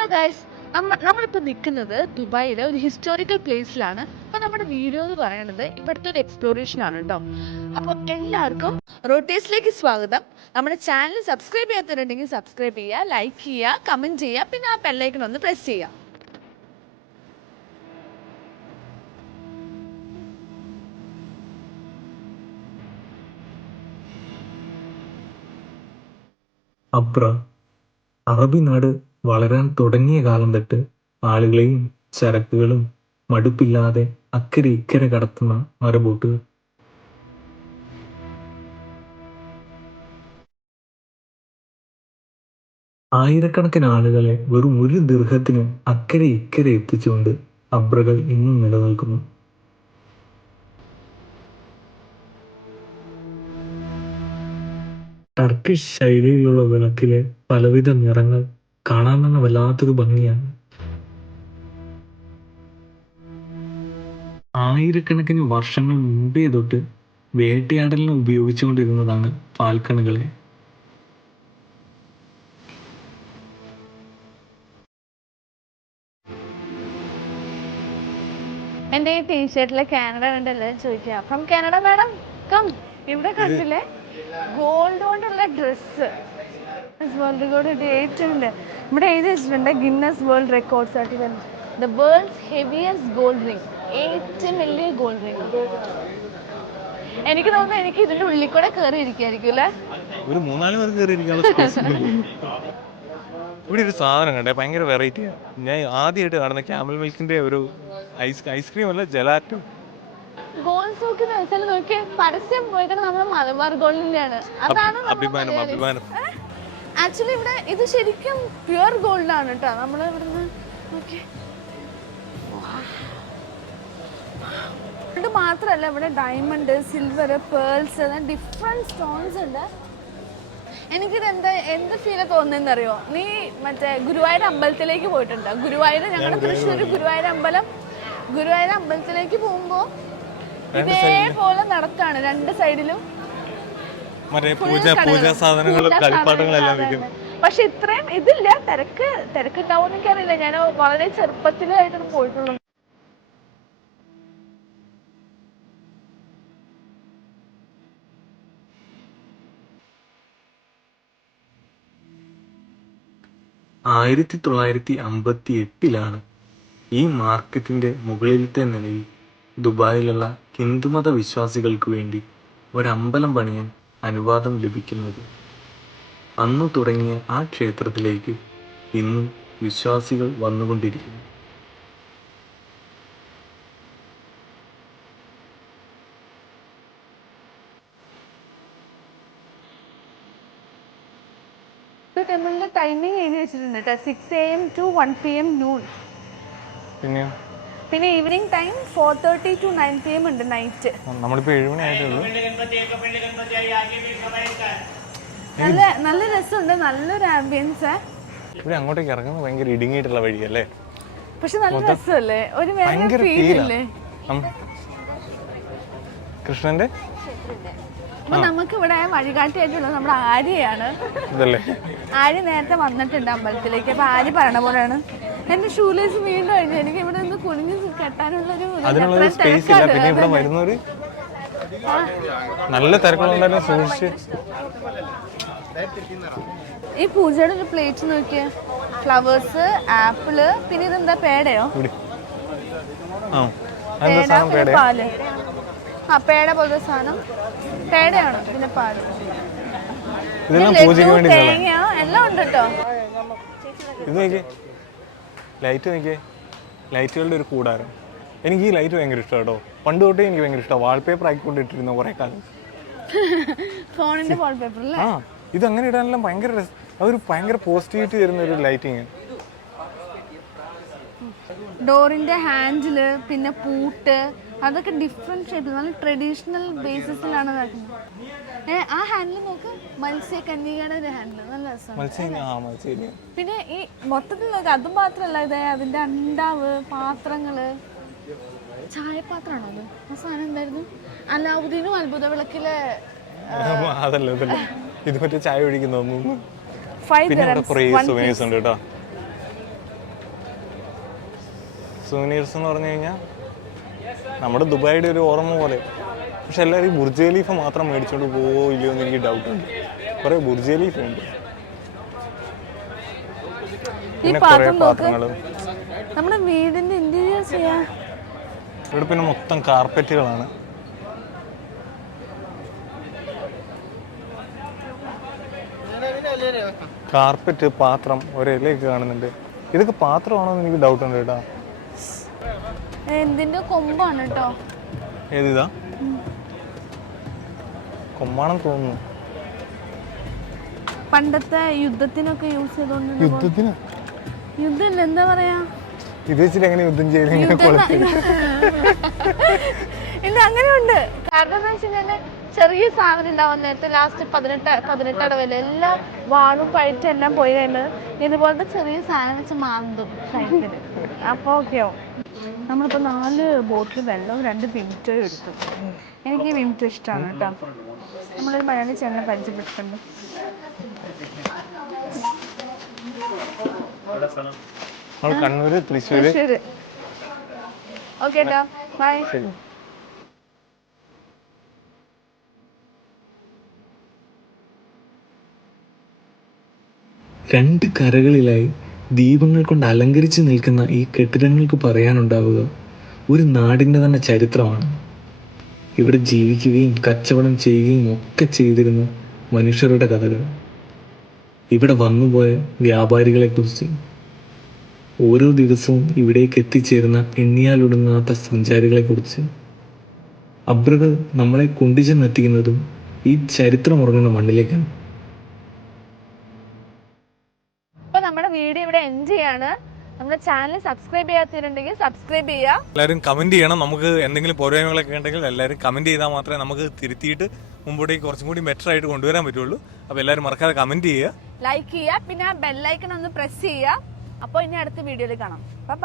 Hello guys, നമ്മളിപ്പോൾ നിൽക്കുന്നത് ദുബായിലെ ഒരു ഹിസ്റ്റോറിക്കൽ പ്ലേസിലാണ്. അപ്പോൾ നമ്മുടെ വീഡിയോ എന്ന് പറയുന്നത് ഇവിടുത്തെ ഒരു എക്സ്പ്ലോറേഷൻ ആണ് കേട്ടോ. അപ്പോൾ എല്ലാവർക്കും റോട്ടേഴ്സിലേക്ക് സ്വാഗതം. നമ്മുടെ ചാനൽ സബ്സ്ക്രൈബ് ചെയ്യാത്തവരുണ്ടെങ്കിൽ സബ്സ്ക്രൈബ് ചെയ്യുക, ലൈക്ക് ചെയ്യുക, കമൻറ്റ് ചെയ്യുക, പിന്നെ ആ ബെല്ലൈക്കൺ ഒന്ന് പ്രസ് ചെയ്യുക. അബ്ര അറബി നാട് വളരാൻ തുടങ്ങിയ കാലം തൊട്ട് ആളുകളെയും ചരക്കുകളും മടുപ്പില്ലാതെ അക്കരെ ഇക്കരെ കടത്തുന്ന മരബോട്ടുകൾ. ആയിരക്കണക്കിന് ആളുകളെ വെറും ഒരു ദിർഹത്തിന് അക്കരെ ഇക്കരെ എത്തിച്ചുകൊണ്ട് അബ്രകൾ ഇന്നും നിലനിൽക്കുന്നു. ടർക്കിഷ് ശൈലിയിലുള്ള വിളക്കിലെ പലവിധ നിറങ്ങൾ കാണാൻ തന്നെ വല്ലാത്തൊരു ഭംഗിയാണ്. ആയിരക്കണക്കിന് വർഷങ്ങൾ മുമ്പേ തൊട്ട് വേട്ടയാടലിന് ഉപയോഗിച്ചുകൊണ്ടിരുന്നതാണ് ഫാൽക്കണുകളെ. എൻ്റെ ഈ ടീഷർട്ടിലെ കാനഡ കണ്ടല്ലേ ചോദിക്കുക, ഫ്രം കാനഡ മാഡം കം. ഇവിടെ കണ്ടില്ലേ ഗോൾഡ് കൊണ്ടുള്ള ഡ്രസ്സ്, വേൾഡ് റെക്കോർഡ് ഡേറ്റ് ഉണ്ട് ഇവിടെ എഴുതി വെച്ചിട്ടുണ്ട്. Guinness world record certificate, the world's heaviest gold ring, ഏറ്റവും വലിയ ഗോൾഡ് റിംഗ്. എനിക്ക് തോന്നുന്നു എനിക്ക് ഇതിന്റെ ഉള്ളിൽ കൂടെ കയറി ഇരിക്കായിരിക്കും അല്ലേ, ഒരു 3-4 പേർക്ക് കയറി ഇരിക്കാനുള്ള. ഇവിടെ ഒരു സാധനം കണ്ടേ, ഭയങ്കര വെറൈറ്റിയാണ്. ഞാൻ ആദ്യമായിട്ട് കാണുന്ന ക്യാമൽ മിൽക്കിന്റെ ഒരു ഐസ്ക്രീം അല്ല, ജലാറ്റോ. ഗോൾഡ് സോക്ക് നോക്കിയ പരസ്യം പോയിട്ട് നമ്മുടെ മലബാർ ഗോൾഡിന്റെയാണ്. അതാണ് അഭിമാനം. ആക്ച്വലി ഇവിടെ ഇത് ശരിക്കും പ്യുവർ ഗോൾഡ് ആണ് കേട്ടോ. നമ്മൾ ഇവിടുന്ന് നോക്കിയേ, ഇത് മാത്രല്ല ഇവിടെ diamond, silver, pearls, different stones ഉണ്ട്. എനിക്കിത് എന്ത് ഫീല് തോന്നുന്നതെന്ന് അറിയോ? നീ മറ്റേ ഗുരുവായൂർ അമ്പലത്തിലേക്ക് പോയിട്ടുണ്ടോ? ഗുരുവായൂർ, ഞങ്ങളുടെ തൃശ്ശൂർ ഗുരുവായൂർ അമ്പലത്തിലേക്ക് പോകുമ്പോ ഇതേപോലെ നടക്കാണ് രണ്ട് സൈഡിലും. പക്ഷെ ഇത്രയും ഇതില്ല, തിരക്കുണ്ടാവും എനിക്കറിയില്ല. ഞാൻ വളരെ ചെറുപ്പത്തിലായിട്ടാണ് പോയിട്ടുള്ളത്. ആയിരത്തി 1958 ഈ മാർക്കറ്റിന്റെ മുകളിലത്തെ നിലയിൽ ദുബായിലുള്ള ഹിന്ദുമത വിശ്വാസികൾക്ക് വേണ്ടി ഒരമ്പലം പണിയാൻ അനുവാദം ലഭിക്കുന്നത്. അന്നു തുടങ്ങിയ ആ ക്ഷേത്രത്തിലേക്ക് ഇന്നും വിശ്വാസികൾ വന്നുകൊണ്ടിരിക്കുന്നു. ടെമ്പിളിന്റെ ടൈമിംഗ് എഴുതി വെച്ചിട്ടുണ്ട് കേട്ടോ, 6 AM to 1 PM noon. പിന്നെ ഈവനിങ് ടൈം 4:30 to 9 PM ഉണ്ട് നൈറ്റ്. നമ്മളിപ്പോ 7 മണി ആയിട്ടേ ഉള്ളൂ. നല്ല രസമുണ്ട്, നല്ലൊരു ആംബിയൻസ്. ഇവിടെ അങ്ങോട്ടേക്ക് ഇറങ്ങുന്നത് ഭയങ്കര ഇടുങ്ങിയിട്ടുള്ള വഴിയല്ലേ, പക്ഷെ നല്ല രസമല്ലേ, ഒരു വേറെ ഫീലല്ലേ കൃഷ്ണന്റെ. അപ്പൊ നമുക്ക് ഇവിടെ വഴികാട്ടിയായിട്ടുള്ളത് നമ്മുടെ ആര്യയാണ്. ആര്യ നേരത്തെ വന്നിട്ടുണ്ട് അമ്പലത്തിലേക്ക്. അപ്പൊ ആര്യ പറയണ പോലെയാണ്, എന്റെ ഷൂലേസ് വീണ്ടും കഴിഞ്ഞു, എനിക്ക് ഇവിടെ നിന്ന് കുനിഞ്ഞ് കെട്ടാനുള്ളൊരു നല്ല തിരക്കുകളുണ്ടായിരുന്നു. സൂക്ഷിച്ച് ഈ പൂജയുടെ ഒരു പ്ലേറ്റ് നോക്കിയേ, ഫ്ലവേഴ്സ്, ആപ്പിള്, പിന്നെ ഇതെന്താ പേടയോ? പാല്. ആ പേട പോലത്തെ സാധനം, പേടയാണോ? പിന്നെ പാല്, തേങ്ങ എല്ലാം ഉണ്ട് കേട്ടോ. ഇത് നോക്കിയേ, ലൈറ്റ് നോക്കിയേ, ലൈറ്റുകളുടെ ഒരു കൂടാരം. എനിക്ക് ഈ ലൈറ്റ് ഭയങ്കര ഇഷ്ടമാണ് കേട്ടോ. പണ്ട് തൊട്ടേ എനിക്ക് ഭയങ്കര ഇഷ്ടമാണ്. വാൾപേപ്പർ ആക്കിക്കൊണ്ടിട്ടിരുന്ന കുറെ കാലം. ഫോണിന്റെ വാൾപേപ്പർ അല്ലേ? ആ, ഇത് അങ്ങനെ ഇടാനെല്ലാം ഭയങ്കര അതൊരു ഭയങ്കര പോസിറ്റിവിറ്റി തരുന്ന ഒരു ലൈറ്റിങ്. ഡോറിന്റെ ഹാൻഡില്, പിന്നെ പൂട്ട്, അതൊക്കെ ഡിഫറെന്റ് ഷേപ്പിൽ നല്ല ട്രഡീഷണൽ ബേസിസിലാണ് നടക്കുന്നത്. ആ ഹാൻഡിൽ നോക്ക്, മത്സ്യകന്യകയുടെ ഒരു ഹാൻഡിൽ, നല്ല രസമാണ്. പിന്നെ ഈ മൊത്തത്തിൽ നോക്ക്, അത് മാത്രല്ല, ഇത് അതിന്റെ അണ്ടാവ്, പാത്രങ്ങള്, ചായപാത്രമാണോ അത്? ആ സാധനം എന്തായിരുന്നു? അലാവുദ്ദീനും അത്ഭുത വിളക്കിലെ ഇത് മറ്റേ ചായ ഒഴിക്കുന്നു. 5 dirhams. സൂവനീർസ് എന്ന് പറഞ്ഞു കഴിഞ്ഞാൽ നമ്മുടെ ദുബായിയുടെ ഒരു ഓർമ്മ പോലെ. പക്ഷെ എല്ലാവരും ബുർജ് ഖലീഫ മാത്രം മേടിച്ചോണ്ട് പോവോ ഇല്ലയോ എന്ന് എനിക്ക് ഡൗട്ടുണ്ട്. കുറേ ബുർജ് ഖലീഫ ഉണ്ട്, പിന്നെ കുറേ പാത്രങ്ങളും. നമ്മുടെ വീടിന്റെ ഇന്റീരിയേഴ്സ് ചെയ്യാൻ ഇവിടെ പിന്നെ മൊത്തം കാർപ്പറ്റുകളാണ്. കാർപ്പറ്റ്, പാത്രം, ഒരിലയൊക്കെ കാണുന്നുണ്ട്. ഇതൊക്കെ പാത്രമാണോ എന്ന് എനിക്ക് ഡൗട്ട് ഉണ്ട് കേട്ടോ. എന്തിന്റെ കൊമ്പാണ് കേട്ടോ. ഏതിതാ? കൊമ്പാണെന്ന് തോന്നുന്നു. പണ്ടത്തെ യുദ്ധത്തിനൊക്കെ യൂസ് ചെയ്തോണ്ട്. യുദ്ധത്തിന് യുദ്ധം എന്താ പറയാ, ഇത് വെച്ചിട്ട് എങ്ങനെ യുദ്ധം ചെയ്ത് ഇങ്ങനെ ഇല്ല അങ്ങനെയുണ്ട്. കാരണം എന്താ വെച്ച് കഴിഞ്ഞാല് ചെറിയ സാധനം ഉണ്ടാവാൻ നേരത്തെ ലാസ്റ്റ് 18 അടവല്ലേ എല്ലാ വാളും പഴുറ്റും എല്ലാം പോയി കഴിഞ്ഞാൽ ഇതുപോലത്തെ ചെറിയ സാധനം വെച്ച് മാന്തും സൈക്കില്. അപ്പോൾ ഓക്കെയാവും. നമ്മളിപ്പോൾ 4 ബോട്ടിൽ വെള്ളവും 2 വിംറ്റോയും എടുത്തു. എനിക്ക് വിംറ്റോ ഇഷ്ടമാണ് കേട്ടോ. നമ്മളൊരു മലയാളി ചേട്ടനെ പരിചയപ്പെട്ടിട്ടുണ്ട്. കണ്ണൂര്, തൃശ്ശൂര്. ഓക്കെ കേട്ടോ, ബൈ. രണ്ട് കരകളിലായി ദീപങ്ങൾ കൊണ്ട് അലങ്കരിച്ച് നിൽക്കുന്ന ഈ കെട്ടിടങ്ങൾക്ക് പറയാനുണ്ടാവുക ഒരു നാടിൻ്റെ തന്നെ ചരിത്രമാണ്. ഇവിടെ ജീവിക്കുകയും കച്ചവടം ചെയ്യുകയും ഒക്കെ ചെയ്തിരുന്ന മനുഷ്യരുടെ കഥകൾ, ഇവിടെ വന്നുപോയ വ്യാപാരികളെക്കുറിച്ച്, ഓരോ ദിവസവും ഇവിടേക്ക് എത്തിച്ചേരുന്ന എണ്ണിയാലൊടുങ്ങാത്ത സഞ്ചാരികളെക്കുറിച്ച്. അബ്രകൾ നമ്മളെ കൊണ്ടുചെന്നെത്തിക്കുന്നതും ഈ ചരിത്രമുറങ്ങുന്ന മണ്ണിലേക്കാണ്. അപ്പോൾ നമ്മുടെ വീഡിയോ ഇവിടെ എൻഡ് ചെയ്യാണ്. നമ്മുടെ ചാനൽ സബ്സ്ക്രൈബ് ചെയ്യാത്തവരുണ്ടെങ്കിൽ സബ്സ്ക്രൈബ് ചെയ്യുക. എല്ലാവരും കമന്റ് ചെയ്യണം. നമുക്ക് എന്തെങ്കിലും പോരായ്മകളൊക്കെ ഉണ്ടെങ്കിൽ എല്ലാവരും കമന്റ് ചെയ്താൽ മാത്രമേ നമുക്ക് തിരുത്തിയിട്ട് മുമ്പോട്ടേക്ക് കുറച്ചും കൂടി ബെറ്റർ ആയിട്ട് കൊണ്ടുവരാൻ പറ്റുള്ളൂ. അപ്പോൾ എല്ലാവരും മറക്കാതെ കമന്റ് ചെയ്യുക, ലൈക്ക് ചെയ്യുക, പിന്നെ ബെല്ലൈക്കൺ ഒന്ന് പ്രസ് ചെയ്യുക. അപ്പോൾ ഇനി അടുത്ത വീഡിയോയിൽ കാണാം. ബൈ.